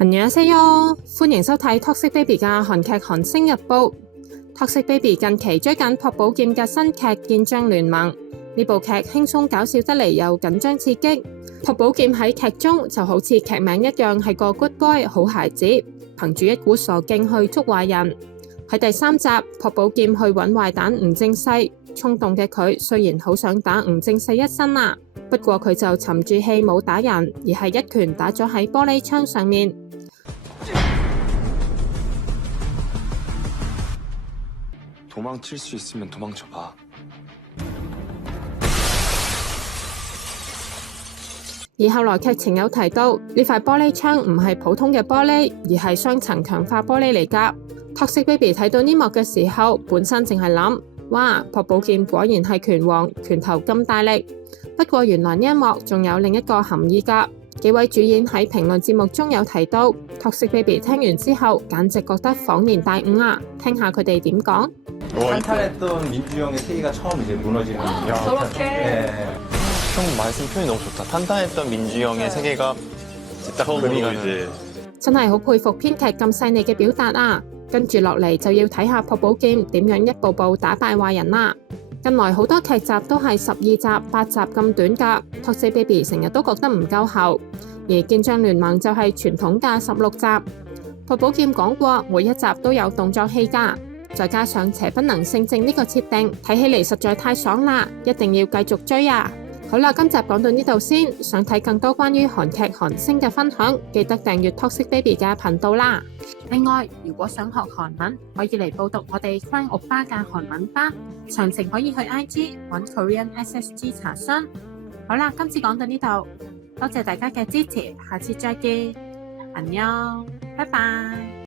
안녕하세요，歡迎收睇 Toxic Baby 嘅韓劇韓星日報。Toxic Baby 近期追緊朴寶劍嘅新劇《健將聯盟》，呢部劇輕鬆搞笑得嚟又緊張刺激。朴寶劍喺劇中就好似劇名一樣係個 good boy 好孩子，憑住一股傻勁去捉壞人。喺第3集，朴寶劍去揾壞蛋吳正世，衝動嘅佢雖然好想打吳正世一身啊，不過佢就沉住氣冇打人，而係一拳打咗喺玻璃窗上面。도망칠수있으면도망쳐봐。而後來劇情有提到，呢塊玻璃窗唔係普通嘅玻璃，而係雙層強化玻璃嚟㗎。Toxic Baby 睇到呢幕嘅時候，本身淨係諗，哇，朴寶劍果然係拳王，拳頭咁大力。不過原來呢一幕仲有另一個含義㗎。幾位主演喺評論節目中有提到，Toxic Baby聽完之後，簡直覺得恍然大悟啊！聽下佢哋點講。 탄탄했던 민주형의 세계가 처음 이제 무너지는. 형 말씀 표현이 너무 좋다. 탄탄했던 민주형의 세계가 딱 그림이 이제 真係好佩服編劇咁細膩嘅表達啊！跟住落嚟就要睇下朴寶劍點樣一步步打敗壞人啦。近來好多劇集都係12集、8集咁短㗎 ，Toxic Baby 成日都覺得唔夠厚。而健將聯盟就係傳統嘅16集。朴寶劍講過，每一集都有動作戲㗎，再加上邪不能勝正呢個設定，睇起嚟實在太爽啦，一定要繼續追啊！好啦，今集講到呢度先。想睇更多關於韓劇韓星嘅分享，記得訂閱 Toxic Baby 嘅頻道啦。另外，如果想學韓文，可以嚟報讀我哋 Flying Oppa 嘅韓文班，詳情可以去 IG 揾 Korean SSG 查詢。好啦，今次講到呢度，多謝大家嘅支持，下次再見，안녕，拜拜。